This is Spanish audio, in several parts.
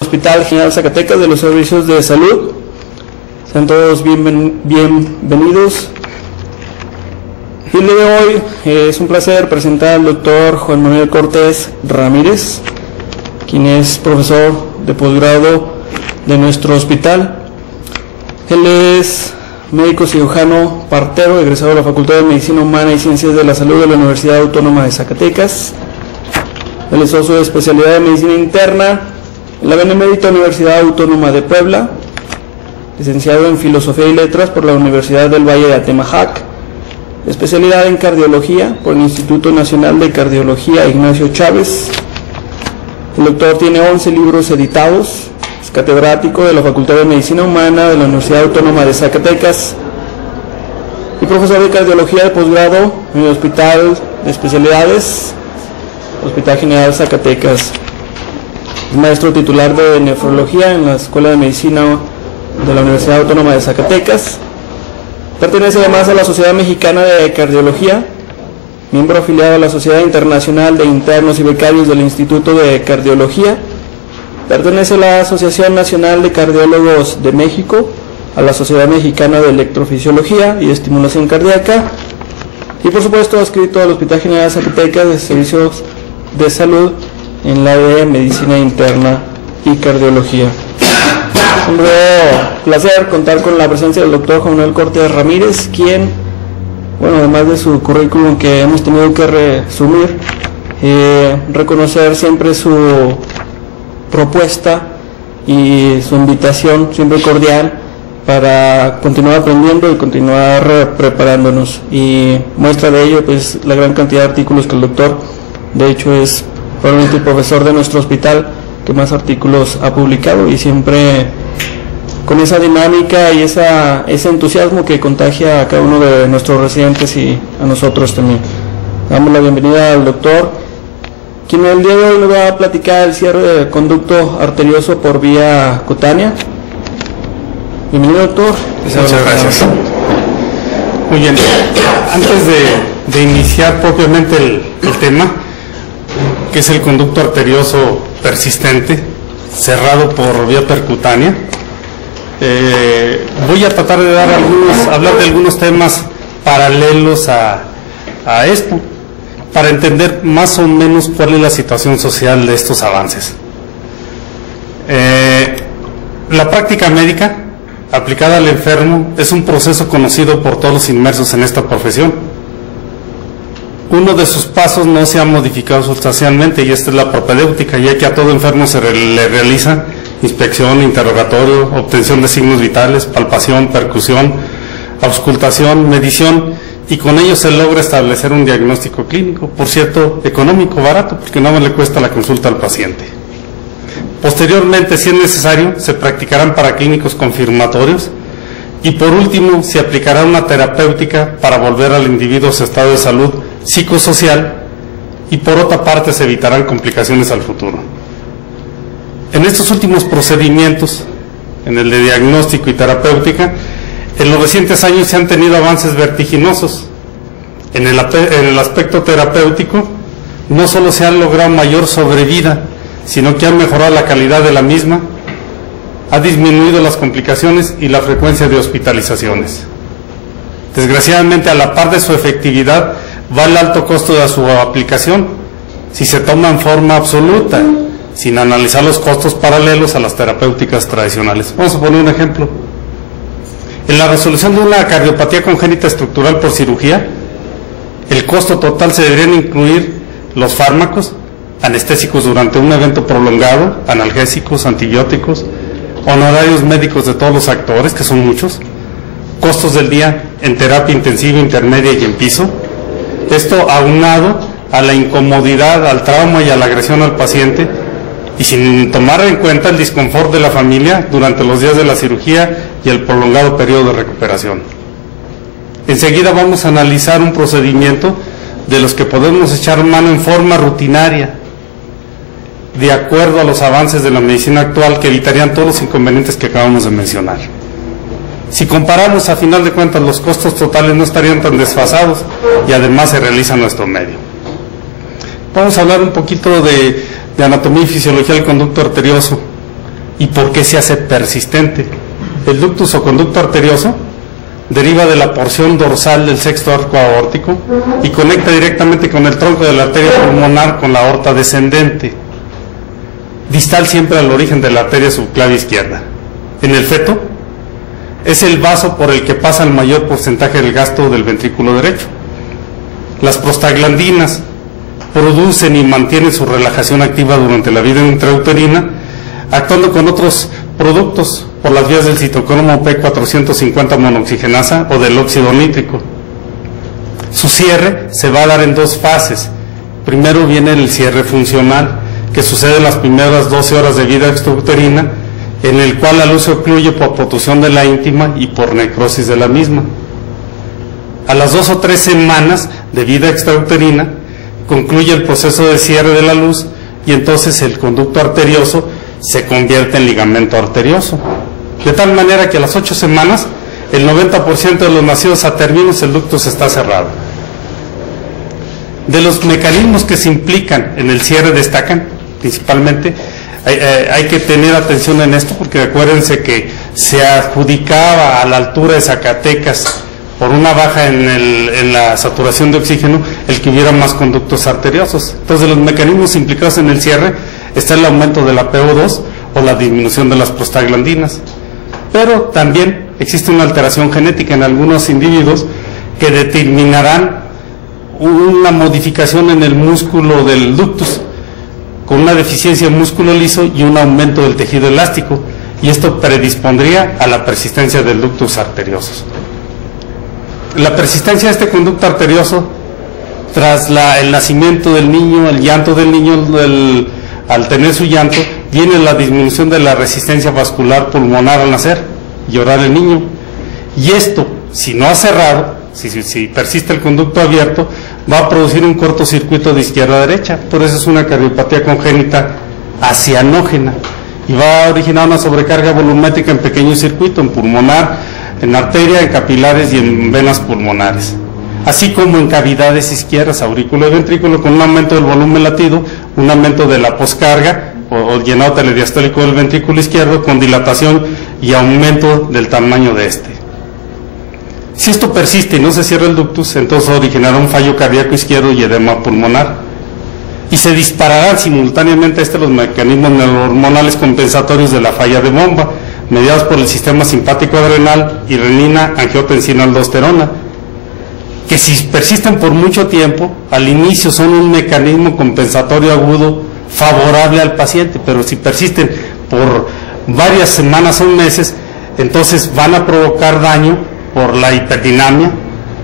Hospital General Zacatecas de los Servicios de Salud. Sean todos bienvenidos. Y el día de hoy es un placer presentar al doctor Juan Manuel Cortés Ramírez, quien es profesor de posgrado de nuestro hospital. Él es médico cirujano partero, egresado de la Facultad de Medicina Humana y Ciencias de la Salud de la Universidad Autónoma de Zacatecas. Realizó su especialidad en Medicina Interna en la Benemérita Universidad Autónoma de Puebla, licenciado en Filosofía y Letras por la Universidad del Valle de Atemajac, especialidad en Cardiología por el Instituto Nacional de Cardiología Ignacio Chávez. El doctor tiene 11 libros editados, es catedrático de la Facultad de Medicina Humana de la Universidad Autónoma de Zacatecas y profesor de Cardiología de posgrado en el Hospital de Especialidades, Hospital General Zacatecas. Es maestro titular de Nefrología en la Escuela de Medicina de la Universidad Autónoma de Zacatecas. Pertenece además a la Sociedad Mexicana de Cardiología, miembro afiliado a la Sociedad Internacional de Internos y Becarios del Instituto de Cardiología. Pertenece a la Asociación Nacional de Cardiólogos de México, a la Sociedad Mexicana de Electrofisiología y Estimulación Cardíaca. Y por supuesto adscrito al Hospital General Zacatecas de Servicios de Salud en la de Medicina Interna y Cardiología. Es un placer contar con la presencia del doctor Juan Manuel Cortés Ramírez, quien, bueno, además de su currículum que hemos tenido que resumir, reconocer siempre su propuesta y su invitación siempre cordial para continuar aprendiendo y continuar preparándonos. Y muestra de ello, pues, la gran cantidad de artículos que el doctor, de hecho, es probablemente el profesor de nuestro hospital que más artículos ha publicado, y siempre con esa dinámica y ese entusiasmo que contagia a cada uno de nuestros residentes y a nosotros también. Damos la bienvenida al doctor, quien el día de hoy nos va a platicar el cierre del conducto arterioso por vía cutánea. Bienvenido, doctor. Muchas gracias. Muy bien, antes de iniciar propiamente el tema, que es el conducto arterioso persistente, cerrado por vía percutánea, voy a tratar de hablar de algunos temas paralelos a esto, para entender más o menos cuál es la situación social de estos avances. La práctica médica aplicada al enfermo es un proceso conocido por todos los inmersos en esta profesión. Uno de sus pasos no se ha modificado sustancialmente, y esta es la propedéutica, ya que a todo enfermo se le realiza inspección, interrogatorio, obtención de signos vitales, palpación, percusión, auscultación, medición, y con ello se logra establecer un diagnóstico clínico, por cierto, económico, barato, porque no le cuesta la consulta al paciente. Posteriormente, si es necesario, se practicarán paraclínicos confirmatorios, y por último, se aplicará una terapéutica para volver al individuo a su estado de salud psicosocial, y por otra parte se evitarán complicaciones al futuro. En estos últimos procedimientos, en el de diagnóstico y terapéutica, en los recientes años se han tenido avances vertiginosos. En el aspecto terapéutico, no solo se ha logrado mayor sobrevida, sino que ha mejorado la calidad de la misma, ha disminuido las complicaciones y la frecuencia de hospitalizaciones. Desgraciadamente, a la par de su efectividad, va el alto costo de su aplicación, si se toma en forma absoluta, sin analizar los costos paralelos a las terapéuticas tradicionales. Vamos a poner un ejemplo. En la resolución de una cardiopatía congénita estructural por cirugía, el costo total se deberían incluir los fármacos, anestésicos durante un evento prolongado, analgésicos, antibióticos, honorarios médicos de todos los actores, que son muchos, costos del día en terapia intensiva, intermedia y en piso. Esto aunado a la incomodidad, al trauma y a la agresión al paciente, y sin tomar en cuenta el disconfort de la familia durante los días de la cirugía y el prolongado periodo de recuperación. Enseguida vamos a analizar un procedimiento de los que podemos echar mano en forma rutinaria, de acuerdo a los avances de la medicina actual, que evitarían todos los inconvenientes que acabamos de mencionar. Si comparamos, a final de cuentas, los costos totales no estarían tan desfasados y además se realiza en nuestro medio. Vamos a hablar un poquito de anatomía y fisiología del conducto arterioso y por qué se hace persistente. El ductus o conducto arterioso deriva de la porción dorsal del sexto arco aórtico y conecta directamente con el tronco de la arteria pulmonar con la aorta descendente, distal siempre al origen de la arteria subclavia izquierda. En el feto es el vaso por el que pasa el mayor porcentaje del gasto del ventrículo derecho. Las prostaglandinas producen y mantienen su relajación activa durante la vida intrauterina, actuando con otros productos por las vías del citocromo P450 monoxigenasa o del óxido nítrico. Su cierre se va a dar en dos fases. Primero viene el cierre funcional, que sucede en las primeras 12 horas de vida extrauterina, en el cual la luz se ocluye por protusión de la íntima y por necrosis de la misma. A las 2 o 3 semanas de vida extrauterina concluye el proceso de cierre de la luz y entonces el conducto arterioso se convierte en ligamento arterioso. De tal manera que a las 8 semanas, el 90% de los nacidos a términos, el ductus está cerrado. De los mecanismos que se implican en el cierre destacan, principalmente, hay que tener atención en esto, porque acuérdense que se adjudicaba a la altura de Zacatecas, por una baja en la saturación de oxígeno, el que hubiera más conductos arteriosos. Entonces, los mecanismos implicados en el cierre está el aumento de la PO2 o la disminución de las prostaglandinas. Pero también existe una alteración genética en algunos individuos que determinarán una modificación en el músculo del ductus, con una deficiencia en músculo liso y un aumento del tejido elástico, y esto predispondría a la persistencia del ductus arterioso. La persistencia de este conducto arterioso, tras el nacimiento del niño, el llanto del niño, al tener su llanto, viene la disminución de la resistencia vascular pulmonar al nacer, llorar el niño. Y esto, si no ha cerrado, si persiste el conducto abierto, va a producir un cortocircuito de izquierda a derecha. Por eso es una cardiopatía congénita acianógena y va a originar una sobrecarga volumétrica en pequeño circuito, en pulmonar, en arteria, en capilares y en venas pulmonares, así como en cavidades izquierdas, aurículo y ventrículo, con un aumento del volumen latido, un aumento de la poscarga o llenado telediastólico del ventrículo izquierdo, con dilatación y aumento del tamaño de este. Si esto persiste y no se cierra el ductus, entonces originará un fallo cardíaco izquierdo y edema pulmonar, y se dispararán simultáneamente los mecanismos neurohormonales compensatorios de la falla de bomba, mediados por el sistema simpático adrenal y renina-angiotensina-aldosterona, que si persisten por mucho tiempo, al inicio son un mecanismo compensatorio agudo favorable al paciente, pero si persisten por varias semanas o meses, entonces van a provocar daño por la hiperdinamia,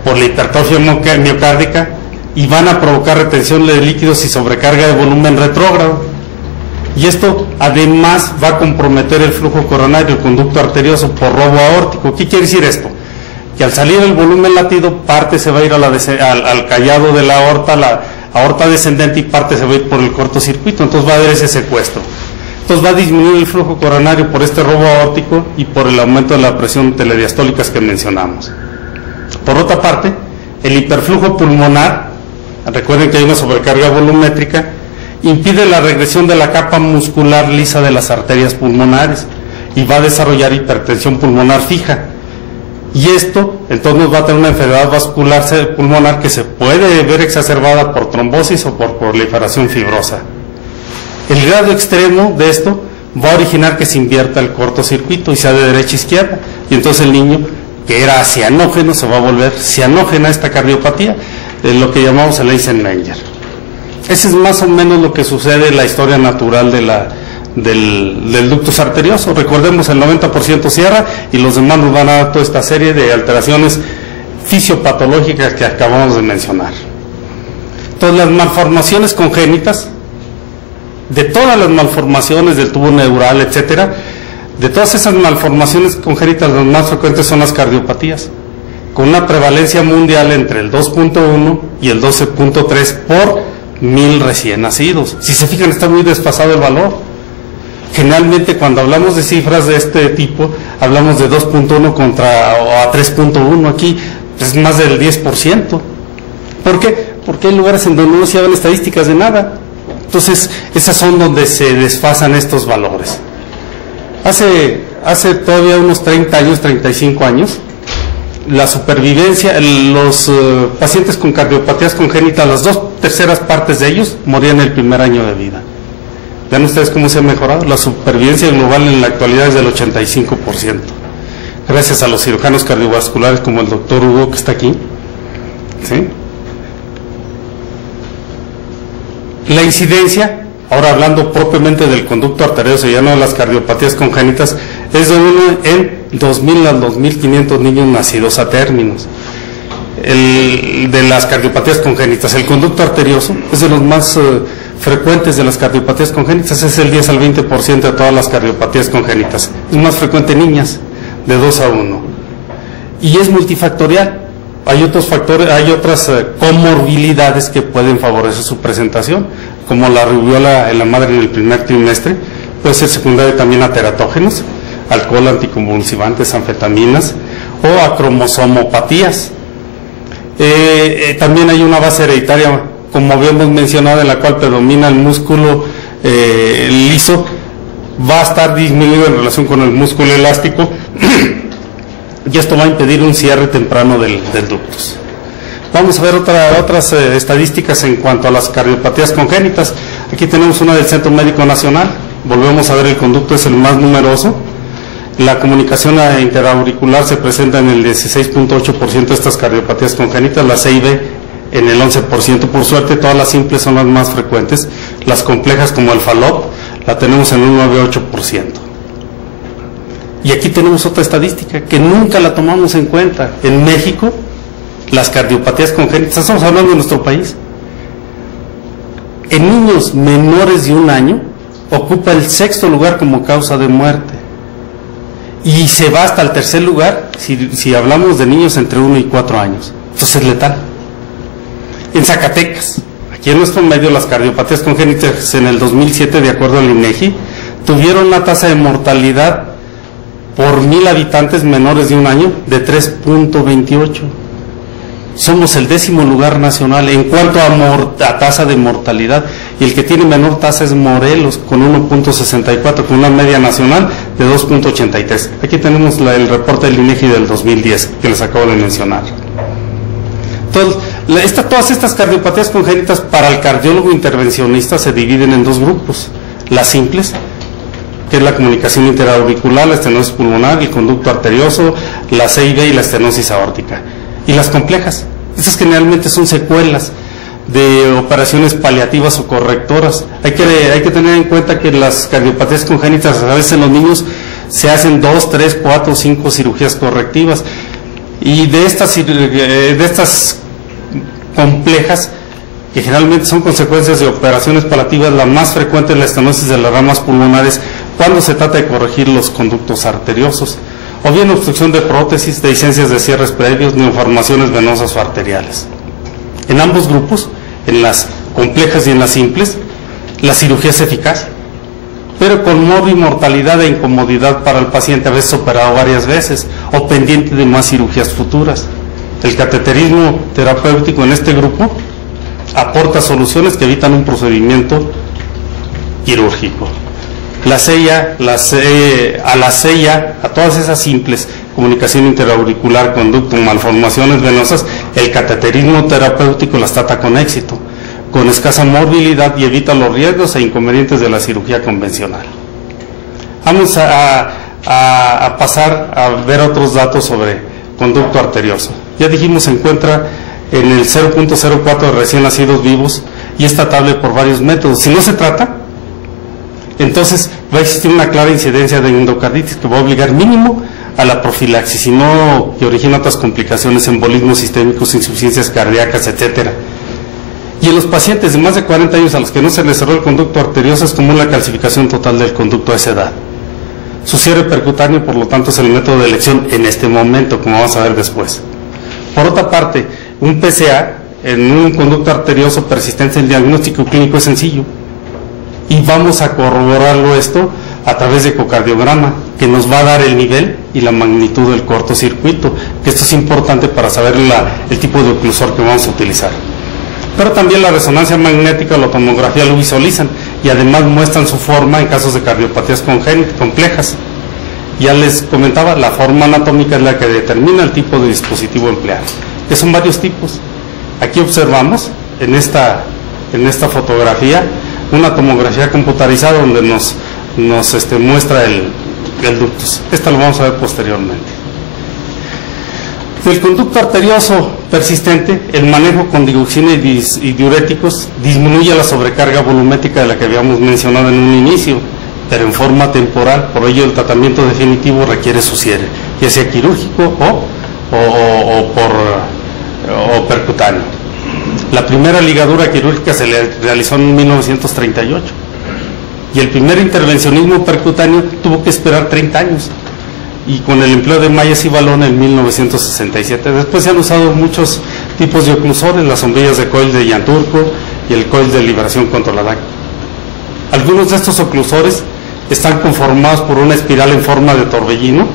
por la hipertrofia miocárdica, y van a provocar retención de líquidos y sobrecarga de volumen retrógrado. Y esto además va a comprometer el flujo coronario, el conducto arterioso, por robo aórtico. ¿Qué quiere decir esto? Que al salir el volumen latido, parte se va a ir al callado de la aorta descendente, y parte se va a ir por el cortocircuito. Entonces va a haber ese secuestro. Entonces va a disminuir el flujo coronario por este robo aórtico y por el aumento de la presión telediastólicas que mencionamos. Por otra parte, el hiperflujo pulmonar, recuerden que hay una sobrecarga volumétrica, impide la regresión de la capa muscular lisa de las arterias pulmonares y va a desarrollar hipertensión pulmonar fija. Y esto entonces nos va a tener una enfermedad vascular pulmonar que se puede ver exacerbada por trombosis o por proliferación fibrosa. El grado extremo de esto va a originar que se invierta el cortocircuito y sea de derecha a izquierda, y entonces el niño, que era cianógeno, se va a volver cianógena esta cardiopatía, lo que llamamos el Eisenmenger. Ese es más o menos lo que sucede en la historia natural del ductus arterioso. Recordemos, el 90% cierra y los demás nos van a dar toda esta serie de alteraciones fisiopatológicas que acabamos de mencionar. Entonces, las malformaciones congénitas, de todas las malformaciones del tubo neural, etcétera, de todas esas malformaciones congénitas, las más frecuentes son las cardiopatías, con una prevalencia mundial entre el 2.1 y el 12.3 por 1000 recién nacidos. Si se fijan, está muy desfasado el valor. Generalmente cuando hablamos de cifras de este tipo, hablamos de 2.1 contra a 3.1, aquí es más del 10%. ¿Por qué? Porque hay lugares en donde no se hablan estadísticas de nada. Entonces, esas son donde se desfasan estos valores. Hace todavía unos 30 años, 35 años, la supervivencia, los pacientes con cardiopatías congénitas, las 2/3 partes de ellos morían el primer año de vida. Vean ustedes cómo se ha mejorado. La supervivencia global en la actualidad es del 85%. Gracias a los cirujanos cardiovasculares como el doctor Hugo, que está aquí. ¿Sí? La incidencia, ahora hablando propiamente del conducto arterioso y ya no de las cardiopatías congénitas, es de 1 en 2.000 a 2.500 niños nacidos a términos. De las cardiopatías congénitas, el conducto arterioso es de los más frecuentes de las cardiopatías congénitas, es el 10 al 20% de todas las cardiopatías congénitas. Es más frecuente en niñas, de 2 a 1. Y es multifactorial. Hay otros factores, hay otras comorbilidades que pueden favorecer su presentación, como la rubiola en la madre en el primer trimestre, puede ser secundaria también a teratógenos, alcohol, anticonvulsivantes, anfetaminas o a cromosomopatías. También hay una base hereditaria, como habíamos mencionado, en la cual predomina el músculo liso, va a estar disminuido en relación con el músculo elástico y esto va a impedir un cierre temprano del ductus. Vamos a ver otras estadísticas en cuanto a las cardiopatías congénitas. Aquí tenemos una del Centro Médico Nacional. Volvemos a ver, el conducto es el más numeroso. La comunicación interauricular se presenta en el 16.8% de estas cardiopatías congénitas, la C y B en el 11%. Por suerte, todas las simples son las más frecuentes. Las complejas, como el FALOP, la tenemos en un 9.8%. Y aquí tenemos otra estadística que nunca la tomamos en cuenta. En México, las cardiopatías congénitas, estamos hablando de nuestro país, en niños menores de 1 año, ocupa el 6º lugar como causa de muerte. Y se va hasta el 3er lugar si hablamos de niños entre 1 y 4 años. Entonces es letal. En Zacatecas, aquí en nuestro medio, las cardiopatías congénitas en el 2007, de acuerdo al INEGI, tuvieron una tasa de mortalidad por 1000 habitantes menores de 1 año de 3.28. Somos el 10º lugar nacional en cuanto a tasa de mortalidad, y el que tiene menor tasa es Morelos, con 1.64, con una media nacional de 2.83. Aquí tenemos el reporte del INEGI del 2010 que les acabo de mencionar. Entonces, todas estas cardiopatías congénitas para el cardiólogo intervencionista se dividen en 2 grupos: las simples, que es la comunicación interauricular, la estenosis pulmonar, el conducto arterioso, la CIB y la estenosis aórtica. Y las complejas, estas generalmente son secuelas de operaciones paliativas o correctoras. Hay que tener en cuenta que las cardiopatías congénitas, a veces en los niños se hacen 2, 3, 4, 5 cirugías correctivas, y de estas complejas, que generalmente son consecuencias de operaciones paliativas, la más frecuente es la estenosis de las ramas pulmonares, cuando se trata de corregir los conductos arteriosos, o bien obstrucción de prótesis, dehiscencias de cierres previos, neoformaciones venosas o arteriales. En ambos grupos, en las complejas y en las simples, la cirugía es eficaz, pero con mortalidad e incomodidad para el paciente, a veces operado varias veces o pendiente de más cirugías futuras. El cateterismo terapéutico en este grupo aporta soluciones que evitan un procedimiento quirúrgico. A todas esas simples, comunicación interauricular, conducto, malformaciones venosas, el cateterismo terapéutico las trata con éxito, con escasa morbilidad, y evita los riesgos e inconvenientes de la cirugía convencional. Vamos a pasar a ver otros datos sobre conducto arterioso. Ya dijimos, se encuentra en el 0.04 de recién nacidos vivos y es tratable por varios métodos. Si no se trata, entonces va a existir una clara incidencia de endocarditis que va a obligar mínimo a la profilaxis, y no que origina otras complicaciones, embolismos sistémicos, insuficiencias cardíacas, etcétera. Y en los pacientes de más de 40 años a los que no se les cerró el conducto arterioso es común la calcificación total del conducto a esa edad. Su cierre percutáneo, por lo tanto, es el método de elección en este momento, como vamos a ver después. Por otra parte, un PCA en un conducto arterioso persistente en diagnóstico clínico es sencillo. Y vamos a corroborarlo esto a través de ecocardiograma, que nos va a dar el nivel y la magnitud del cortocircuito, que esto es importante para saber el tipo de oclusor que vamos a utilizar. Pero también la resonancia magnética o la tomografía lo visualizan y además muestran su forma en casos de cardiopatías complejas. Ya les comentaba, la forma anatómica es la que determina el tipo de dispositivo empleado, que son varios tipos. Aquí observamos en esta fotografía una tomografía computarizada donde nos muestra el ductus. Esta lo vamos a ver posteriormente. Del conducto arterioso persistente, el manejo con digoxina y diuréticos disminuye la sobrecarga volumétrica de la que habíamos mencionado en un inicio, pero en forma temporal. Por ello el tratamiento definitivo requiere su cierre, ya sea quirúrgico o percutáneo. La primera ligadura quirúrgica se le realizó en 1938 y el primer intervencionismo percutáneo tuvo que esperar 30 años, y con el empleo de mallas y balón en 1967. Después se han usado muchos tipos de oclusores, las sombrillas de coil de Yanturco y el coil de liberación controlada. Algunos de estos oclusores están conformados por una espiral en forma de torbellino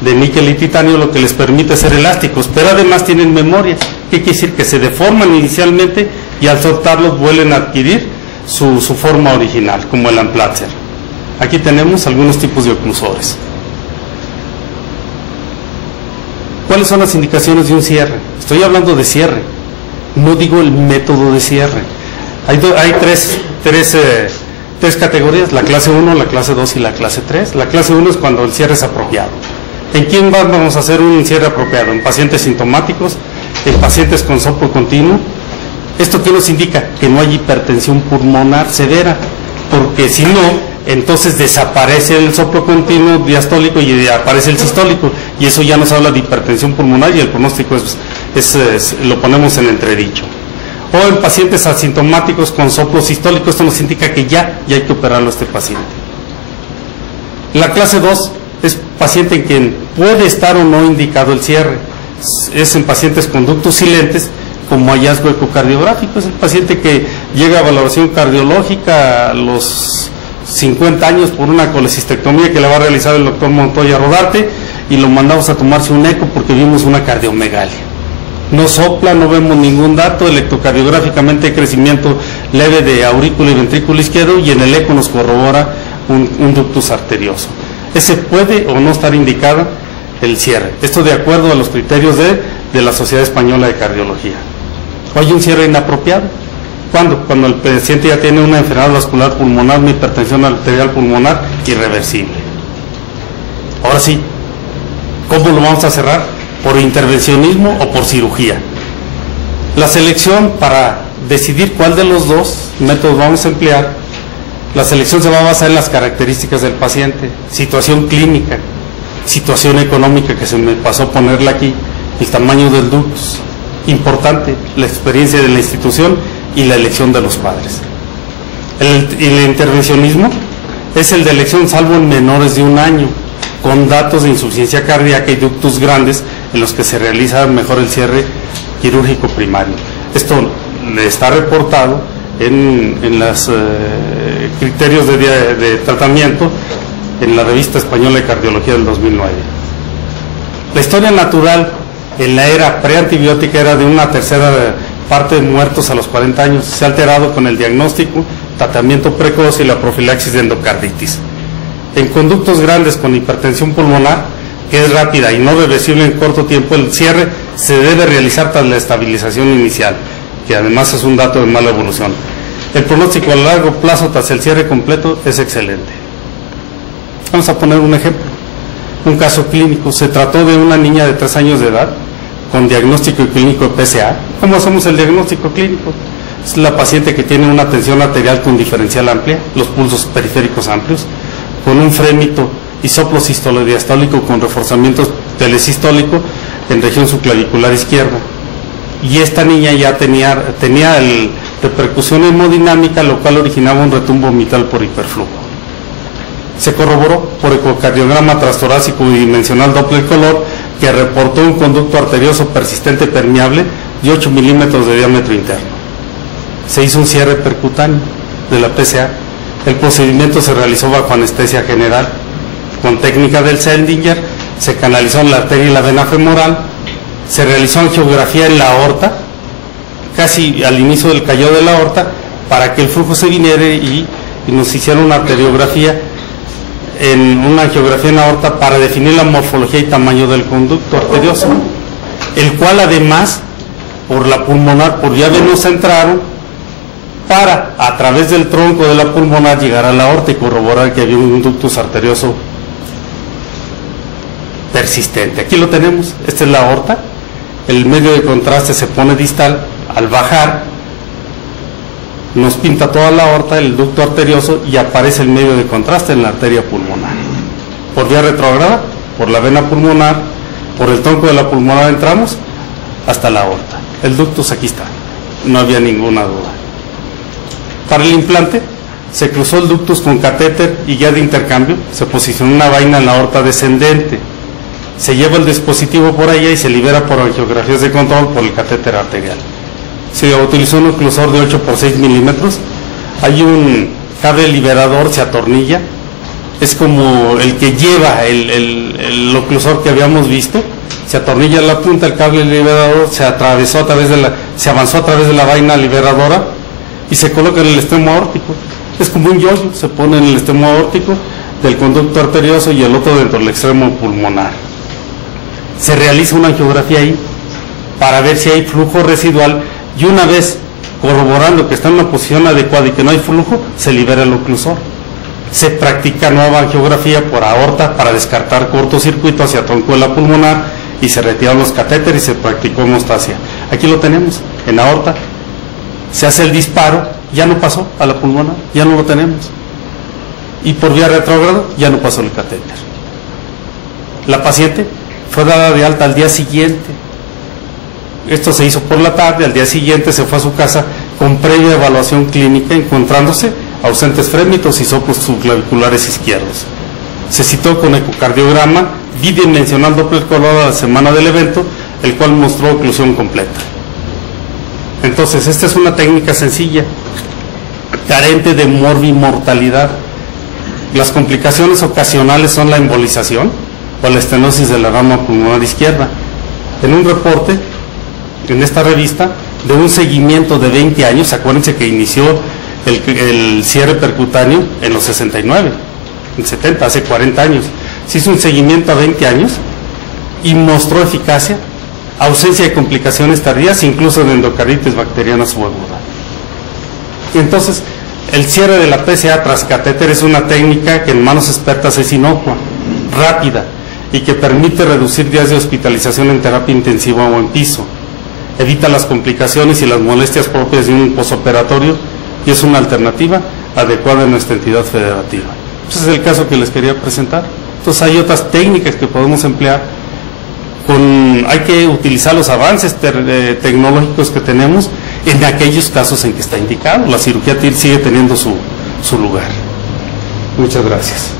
de níquel y titanio, lo que les permite ser elásticos, pero además tienen memoria. ¿Qué quiere decir? Que se deforman inicialmente y al soltarlos vuelven a adquirir su forma original, como el Amplatzer. Aquí tenemos algunos tipos de oclusores. ¿Cuáles son las indicaciones de un cierre? Estoy hablando de cierre, no digo el método de cierre. Hay tres categorías, la clase 1, la clase 2 y la clase 3. La clase 1 es cuando el cierre es apropiado. ¿En quién vamos a hacer un cierre apropiado? En pacientes sintomáticos, en pacientes con soplo continuo. ¿Esto qué nos indica? Que no hay hipertensión pulmonar severa, porque si no, entonces desaparece el soplo continuo diastólico y aparece el sistólico, y eso ya nos habla de hipertensión pulmonar y el pronóstico lo ponemos en entredicho. O en pacientes asintomáticos con soplo sistólico, esto nos indica que ya hay que operarlo a este paciente. La clase 2 es paciente en quien puede estar o no indicado el cierre. Es en pacientes con ductos silentes como hallazgo ecocardiográfico. Es el paciente que llega a valoración cardiológica a los 50 años por una colecistectomía que le va a realizar el doctor Montoya Rodarte, y lo mandamos a tomarse un eco porque vimos una cardiomegalia. No sopla, no vemos ningún dato, electrocardiográficamente hay crecimiento leve de aurícula y ventrículo izquierdo, y en el eco nos corrobora un ductus arterioso. Ese puede o no estar indicada el cierre. Esto de acuerdo a los criterios de la Sociedad Española de Cardiología. ¿O hay un cierre inapropiado? ¿Cuándo? Cuando el paciente ya tiene una enfermedad vascular pulmonar, una hipertensión arterial pulmonar irreversible. Ahora sí, ¿cómo lo vamos a cerrar? ¿Por intervencionismo o por cirugía? La selección para decidir cuál de los dos métodos vamos a emplear, la selección se va a basar en las características del paciente, situación clínica, situación económica, que se me pasó ponerla aquí, el tamaño del ductus, importante, la experiencia de la institución y la elección de los padres. El intervencionismo es el de elección salvo en menores de 1 año, con datos de insuficiencia cardíaca y ductus grandes en los que se realiza mejor el cierre quirúrgico primario. Esto está reportado en los criterios de tratamiento en la Revista Española de Cardiología del 2009. La historia natural en la era preantibiótica era de 1/3 parte de muertos a los 40 años. Se ha alterado con el diagnóstico, tratamiento precoz y la profilaxis de endocarditis. En conductos grandes con hipertensión pulmonar, que es rápida y no reversible en corto tiempo, el cierre se debe realizar tras la estabilización inicial, que además es un dato de mala evolución. El pronóstico a largo plazo tras el cierre completo es excelente. Vamos a poner un ejemplo. Un caso clínico. Se trató de una niña de 3 años de edad con diagnóstico clínico de PSA. ¿Cómo hacemos el diagnóstico clínico? Es la paciente que tiene una tensión arterial con diferencial amplia, los pulsos periféricos amplios, con un frémito y soplo sistolo-diastólico con reforzamiento telesistólico en región subclavicular izquierda. Y esta niña ya tenía el de percusión hemodinámica, lo cual originaba un retumbo mitral por hiperflujo. Se corroboró por ecocardiograma transtorácico bidimensional Doppler color que reportó un conducto arterioso persistente permeable de 8 milímetros de diámetro interno. Se hizo un cierre percutáneo de la PCA. El procedimiento se realizó bajo anestesia general con técnica del Seldinger, se canalizó en la arteria y la vena femoral, se realizó angiografía en la aorta, casi al inicio del callado de la aorta, para que el flujo se viniera y nos hicieron una arteriografía, una angiografía en la aorta para definir la morfología y tamaño del conducto arterioso, el cual además, por la pulmonar, por vía venosa entraron, para, a través del tronco de la pulmonar, llegar a la aorta y corroborar que había un ductus arterioso persistente. Aquí lo tenemos, esta es la aorta, el medio de contraste se pone distal, al bajar nos pinta toda la aorta, el ducto arterioso, y aparece el medio de contraste en la arteria pulmonar. Por vía retrógrada, por la vena pulmonar, por el tronco de la pulmonar entramos hasta la aorta. El ductus aquí está, no había ninguna duda. Para el implante se cruzó el ductus con catéter y guía de intercambio, se posicionó una vaina en la aorta descendente, se lleva el dispositivo por allá y se libera por angiografías de control por el catéter arterial. Se utilizó un oclusor de 8 por 6 milímetros, hay un cable liberador, se atornilla, es como el que lleva el oclusor que habíamos visto, se atornilla en la punta, el cable liberador se avanzó a través de la vaina liberadora y se coloca en el extremo aórtico. Es como un yoyo, se pone en el extremo aórtico del conducto arterioso y el otro dentro del extremo pulmonar. Se realiza una angiografía ahí para ver si hay flujo residual y una vez corroborando que está en una posición adecuada y que no hay flujo, se libera el oclusor. Se practica nueva angiografía por aorta para descartar cortocircuito hacia tronco de la pulmonar y se retiran los catéteres y se practicó hemostasia. Aquí lo tenemos, en aorta. Se hace el disparo, ya no pasó a la pulmonar, ya no lo tenemos. Y por vía retrógrada ya no pasó el catéter. La paciente fue dada de alta al día siguiente. Esto se hizo por la tarde, al día siguiente se fue a su casa con previa evaluación clínica, encontrándose ausentes frémitos y soplos subclaviculares izquierdos. Se citó con ecocardiograma bidimensional Doppler color a la semana del evento, el cual mostró oclusión completa. Entonces, esta es una técnica sencilla, carente de morbimortalidad. Las complicaciones ocasionales son la embolización o la estenosis de la rama pulmonar izquierda. En un reporte, en esta revista, de un seguimiento de 20 años, acuérdense que inició el cierre percutáneo en los 69, en 70, hace 40 años. Se hizo un seguimiento a 20 años y mostró eficacia, ausencia de complicaciones tardías, incluso de endocarditis bacteriana subaguda. Entonces, el cierre de la PCA tras catéter es una técnica que en manos expertas es inocua, rápida y que permite reducir días de hospitalización en terapia intensiva o en piso. Evita las complicaciones y las molestias propias de un posoperatorio y es una alternativa adecuada en nuestra entidad federativa. Ese es el caso que les quería presentar. Entonces hay otras técnicas que podemos emplear. Hay que utilizar los avances tecnológicos que tenemos en aquellos casos en que está indicado. La cirugía TIR sigue teniendo su lugar. Muchas gracias.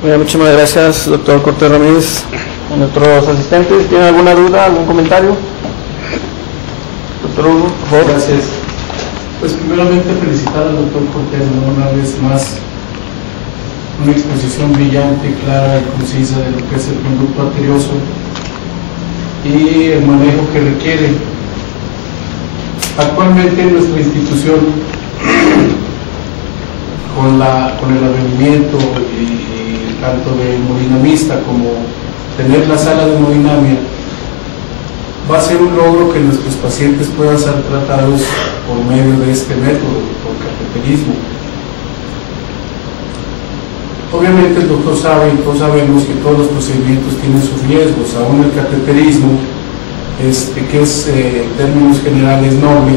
Bueno, muchísimas gracias, doctor Cortés Ramírez. A nuestros asistentes, ¿tienen alguna duda, algún comentario? Doctor Hugo, por favor. Gracias. Pues primeramente felicitar al doctor Cortés, ¿no? Una vez más, una exposición brillante, clara y concisa de lo que es el conducto arterioso y el manejo que requiere. Actualmente en nuestra institución, con el advenimiento y tanto de hemodinamista como tener la sala de hemodinamia, va a ser un logro que nuestros pacientes puedan ser tratados por medio de este método, por cateterismo. Obviamente el doctor sabe y todos sabemos que todos los procedimientos tienen sus riesgos, aún el cateterismo, que es en términos generales noble.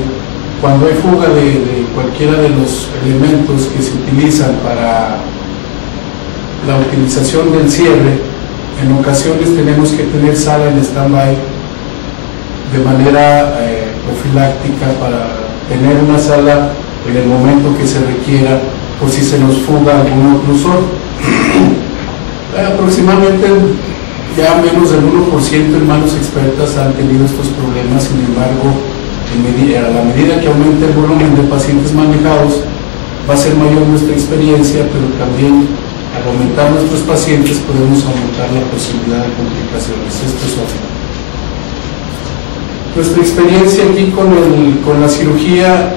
Cuando hay fuga de cualquiera de los elementos que se utilizan para la utilización del cierre. En ocasiones tenemos que tener sala en stand-by de manera profiláctica para tener una sala en el momento que se requiera por si se nos fuga algún oclusor. Aproximadamente ya menos del 1% en manos expertas han tenido estos problemas. Sin embargo, a la medida que aumente el volumen de pacientes manejados, va a ser mayor nuestra experiencia, pero también al aumentar nuestros pacientes podemos aumentar la posibilidad de complicaciones. Esto es otro. Nuestra experiencia aquí con la cirugía,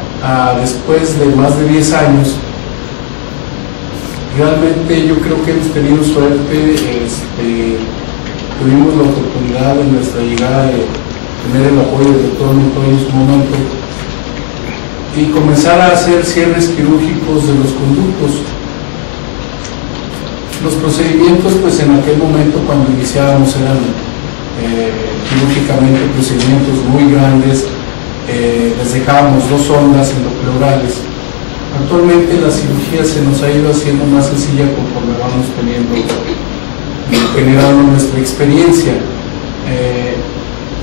después de más de 10 años, realmente yo creo que hemos tenido suerte. Tuvimos la oportunidad en nuestra llegada de tener el apoyo del doctor Montoya en su momento y comenzar a hacer cierres quirúrgicos de los conductos. Los procedimientos, pues en aquel momento cuando iniciábamos eran quirúrgicamente procedimientos muy grandes, les dejábamos 2 sondas endopleurales. Actualmente la cirugía se nos ha ido haciendo más sencilla conforme vamos generando nuestra experiencia.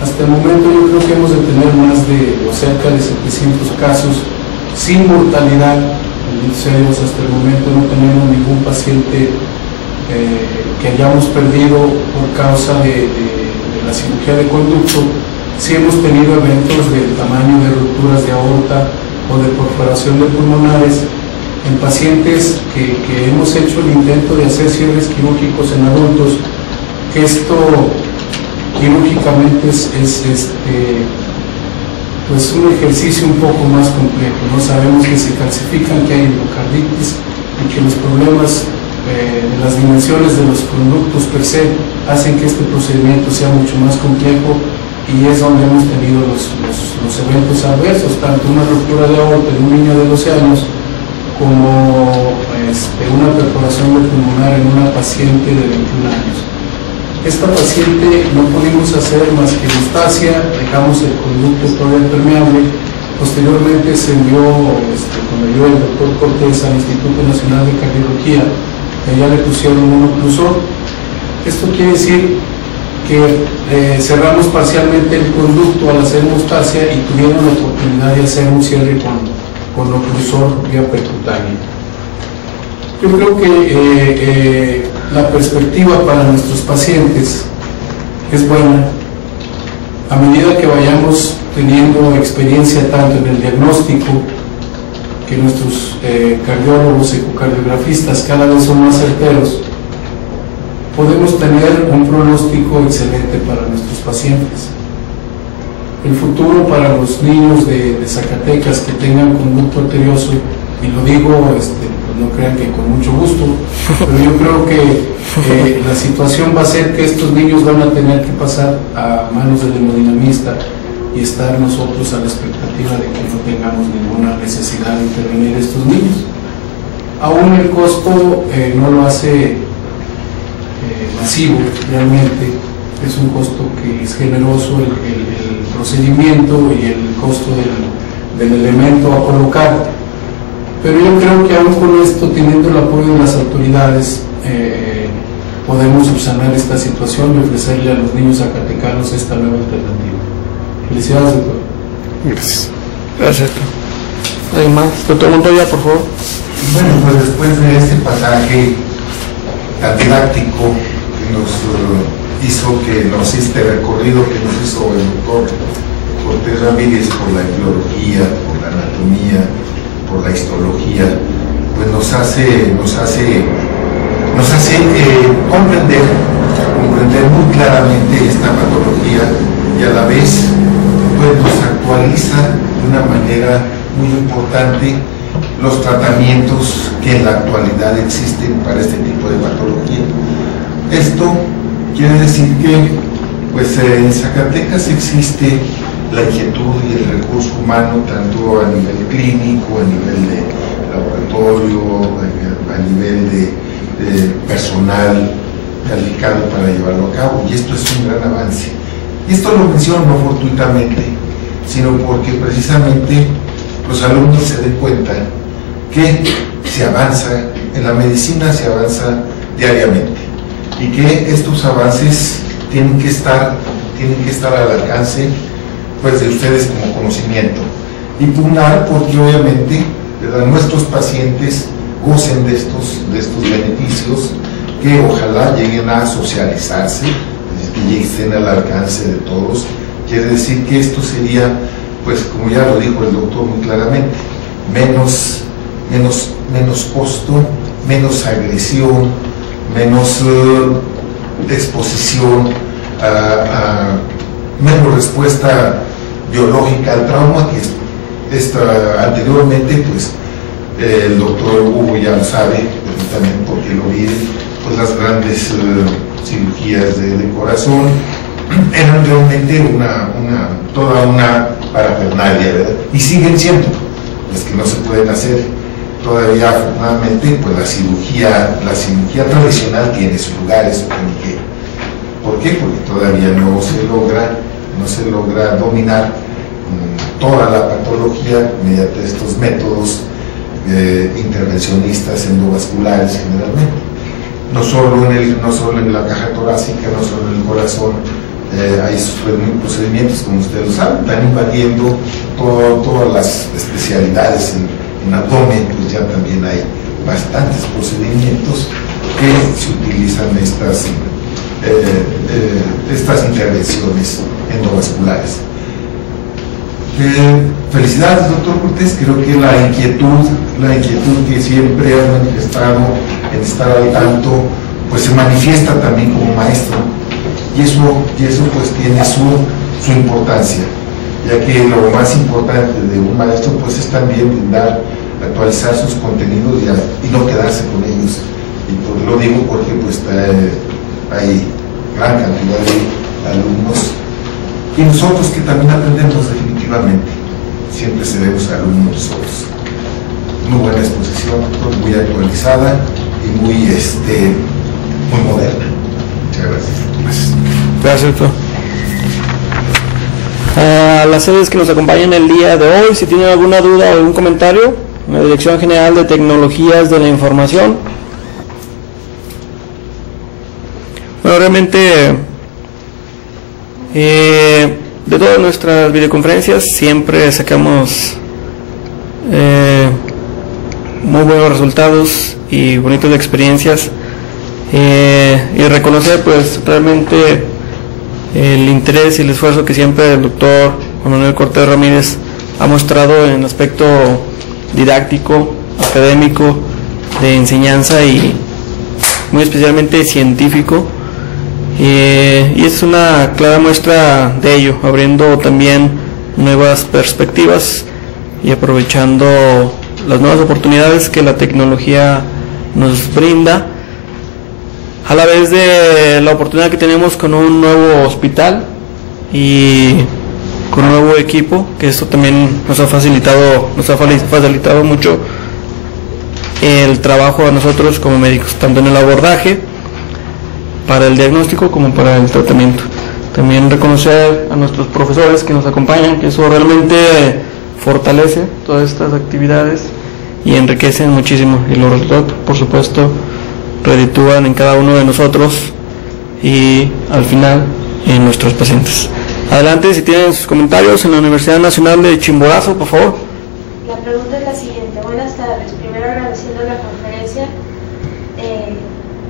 Hasta el momento yo creo que hemos de tener más de o cerca de 700 casos sin mortalidad. Hasta el momento no tenemos ningún paciente que hayamos perdido por causa de la cirugía de conducto. Sí hemos tenido eventos del tamaño de rupturas de aorta o de perforación de pulmonares en pacientes que hemos hecho el intento de hacer cierres quirúrgicos en adultos, que esto quirúrgicamente es pues un ejercicio un poco más complejo, ¿no? Sabemos que se calcifican, que hay endocarditis y que los problemas de las dimensiones de los conductos per se hacen que este procedimiento sea mucho más complejo, y es donde hemos tenido los eventos adversos, tanto una ruptura de aorta en un niño de 12 años como una perforación de pulmonar en una paciente de 21 años. Esta paciente no pudimos hacer más que hemostasia, dejamos el conducto todavía permeable. Posteriormente se envió, cuando llegó el doctor Cortés al Instituto Nacional de Cardiología, allá le pusieron un oclusor. Esto quiere decir que cerramos parcialmente el conducto al hacer hemostasia y tuvieron la oportunidad de hacer un cierre con oclusor vía percutánea. Yo creo que la perspectiva para nuestros pacientes es buena. A medida que vayamos teniendo experiencia tanto en el diagnóstico, que nuestros cardiólogos, ecocardiografistas cada vez son más certeros, podemos tener un pronóstico excelente para nuestros pacientes. El futuro para los niños de Zacatecas que tengan conducto arterioso, y lo digo, no crean que con mucho gusto, pero yo creo que la situación va a ser que estos niños van a tener que pasar a manos del hemodinamista y estar nosotros a la expectativa de que no tengamos ninguna necesidad de intervenir estos niños. Aún el costo no lo hace masivo, realmente es un costo que es generoso el procedimiento y el costo del elemento a colocar, pero yo creo que aún con esto, teniendo el apoyo de las autoridades, podemos subsanar esta situación y ofrecerle a los niños zacatecanos esta nueva alternativa. Felicidades, doctor. Gracias. Gracias. ¿Alguien más? Doctor Montoya, por favor. Bueno, pues después de este pasaje tan didáctico que nos hizo este recorrido que nos hizo el doctor Cortés Ramírez por la biología, por la anatomía, por la histología, pues nos hace comprender muy claramente esta patología, y a la vez pues nos actualiza de una manera muy importante los tratamientos que en la actualidad existen para este tipo de patología. Esto quiere decir que pues en Zacatecas existe la inquietud y el recurso humano, tanto a nivel clínico, a nivel de laboratorio, a nivel de personal calificado para llevarlo a cabo, y esto es un gran avance. Y esto lo menciono no fortuitamente, sino porque precisamente los alumnos se den cuenta que se avanza, en la medicina se avanza diariamente, y que estos avances tienen que estar al alcance pues de ustedes como conocimiento, y pugnar porque obviamente, ¿verdad?, nuestros pacientes gocen de estos beneficios, que ojalá lleguen a socializarse, que estén al alcance de todos. Quiere decir que esto sería, pues como ya lo dijo el doctor muy claramente, menos costo, menos agresión, menos exposición, menos respuesta biológica al trauma, que anteriormente, pues el doctor Hugo ya lo sabe, también porque lo vi, pues las grandes cirugías de corazón eran realmente toda una parafernalia, ¿verdad? Y siguen siendo, es que no se pueden hacer. Todavía, afortunadamente, pues la cirugía tradicional tiene sus lugares. ¿Por qué? Porque todavía no se logra dominar toda la patología mediante estos métodos intervencionistas endovasculares generalmente. No solo en la caja torácica, no solo en el corazón, hay procedimientos, como ustedes lo saben, están invadiendo todas las especialidades. En abdomen, pues ya también hay bastantes procedimientos que se utilizan estas intervenciones endovasculares. Felicidades, doctor Cortés. Creo que la inquietud que siempre ha manifestado en estar al tanto, pues se manifiesta también como maestro, y eso pues tiene su importancia, ya que lo más importante de un maestro pues es también actualizar sus contenidos y no quedarse con ellos. Y lo digo porque pues hay gran cantidad de alumnos, y nosotros que también aprendemos definitivamente, siempre seremos alumnos nosotros. Muy buena exposición, muy actualizada y muy moderna. Muchas gracias. Gracias, doctor. A las sedes que nos acompañan el día de hoy, si tienen alguna duda o algún comentario, en la Dirección General de Tecnologías de la Información. Bueno, realmente de todas nuestras videoconferencias siempre sacamos muy buenos resultados y bonitas experiencias, y reconocer pues realmente el interés y el esfuerzo que siempre el doctor Juan Manuel Cortés Ramírez ha mostrado en el aspecto didáctico, académico, de enseñanza y muy especialmente científico, y es una clara muestra de ello, abriendo también nuevas perspectivas y aprovechando las nuevas oportunidades que la tecnología nos brinda, a la vez de la oportunidad que tenemos con un nuevo hospital y con un nuevo equipo, que esto también nos ha facilitado mucho el trabajo a nosotros como médicos, tanto en el abordaje para el diagnóstico como para el tratamiento. También reconocer a nuestros profesores que nos acompañan, que eso realmente fortalece todas estas actividades y enriquecen muchísimo, y los resultados, por supuesto, reditúan en cada uno de nosotros y al final en nuestros pacientes. Adelante, si tienen sus comentarios en la Universidad Nacional de Chimborazo, por favor. La pregunta es la siguiente. Buenas tardes. Primero, agradeciendo la conferencia.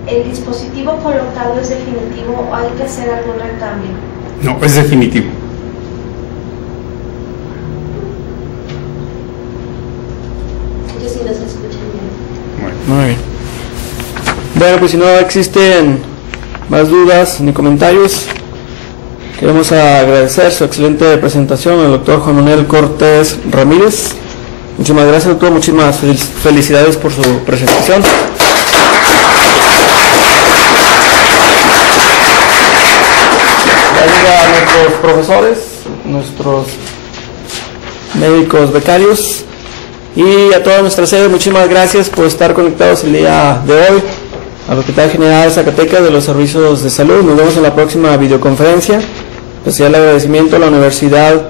¿El dispositivo colocado es definitivo o hay que hacer algún recambio? No, es definitivo. Ellos sí nos escuchan bien. Muy bien. Bueno, pues si no existen más dudas ni comentarios, queremos agradecer su excelente presentación al doctor Juan Manuel Cortés Ramírez. Muchísimas gracias, doctor. Muchísimas felicidades por su presentación. A nuestros profesores, nuestros médicos becarios y a toda nuestra sede, muchísimas gracias por estar conectados el día de hoy al Hospital General de Zacatecas de los Servicios de Salud. Nos vemos en la próxima videoconferencia. Especial agradecimiento a la Universidad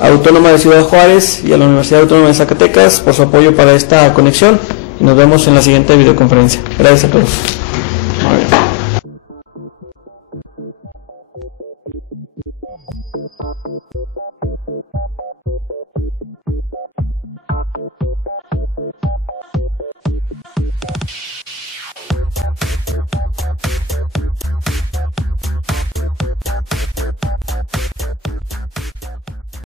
Autónoma de Ciudad Juárez y a la Universidad Autónoma de Zacatecas por su apoyo para esta conexión, y nos vemos en la siguiente videoconferencia. Gracias a todos. Muy bien.